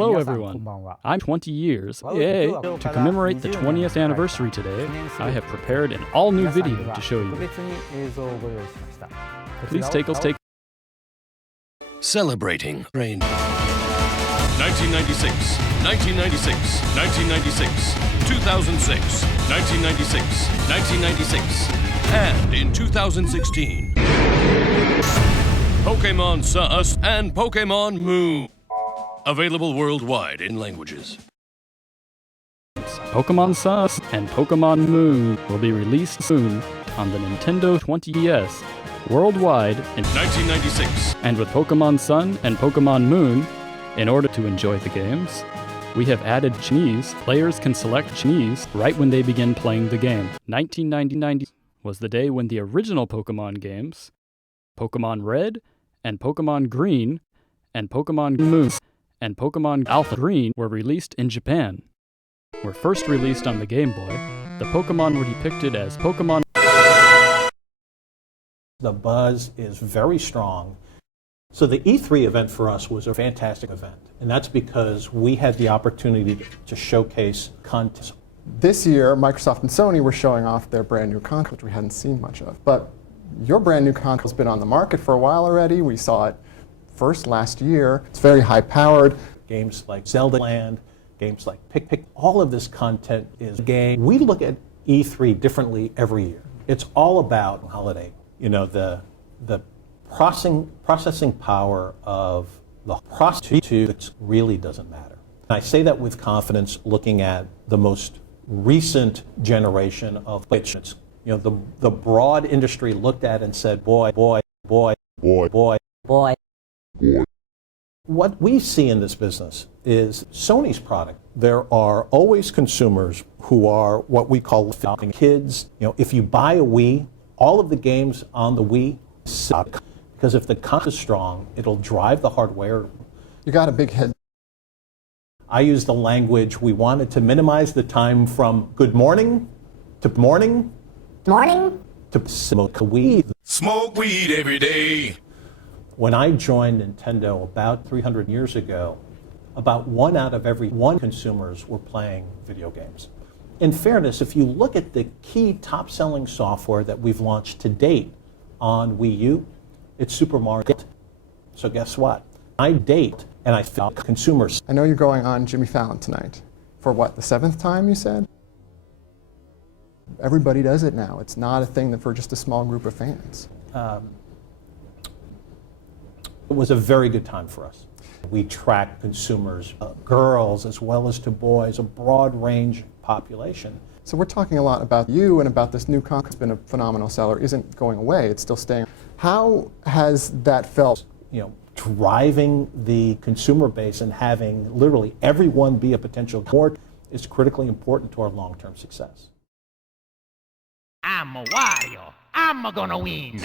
Hello everyone, I'm 20 years. Yay! To commemorate the 20th anniversary today, I have prepared an all-new video to show you. Please take a look. Celebrating Rain. 1996, 1996, 1996, 2006, 1996, 1996, and in 2016, Pokemon SuS and Pokemon Moon. Available worldwide in languages. Pokemon SuS and Pokemon Moon will be released soon on the Nintendo 20DS worldwide in 1996. And with Pokemon Sun and Pokemon Moon, in order to enjoy the games, we have added Chinese. Players can select Chinese right when they begin playing the game. 1999 was the day when the original Pokemon games, Pokemon Red and Pokemon Green and Pokemon Moon and Pokemon Alpha Green were released in Japan. Were first released on the Game Boy, the Pokemon were depicted as Pokemon. The buzz is very strong. So the E3 event for us was a fantastic event, and that's because we had the opportunity to showcase content. This year, Microsoft and Sony were showing off their brand new console, which we hadn't seen much of. But your brand new console has been on the market for a while already. We saw it first last year. It's very high-powered. Games like Zelda Land, games like Pick, all of this content is game. We look at E3 differently every year. It's all about holiday. You know, the processing power of the processor really doesn't matter. And I say that with confidence looking at the most recent generation of which, you know, the broad industry looked at and said, boy. What we see in this business is Sony's product. There are always consumers who are what we call kids. You know, if you buy a Wii, all of the games on the Wii suck. Because if the content is strong, it'll drive the hardware. You got a big head. I use the language, we wanted to minimize the time from good morning to morning to smoke weed. Smoke weed every day. When I joined Nintendo about 300 years ago, about 1 out of every 1 consumers were playing video games. In fairness, if you look at the key top-selling software that we've launched to date on Wii U, it's Super Mario. So guess what? I date and I felt consumers. I know you're going on Jimmy Fallon tonight. For what, the 7th time you said? Everybody does it now. It's not a thing that for just a small group of fans. It was a very good time for us. We track consumers, girls as well as to boys, a broad range population. So we're talking a lot about you and about this new console. It's been a phenomenal seller. Isn't going away. It's still staying. How has that felt? You know, driving the consumer base and having literally everyone be a potential port is critically important to our long-term success. I'm a Wario. I'm gonna win.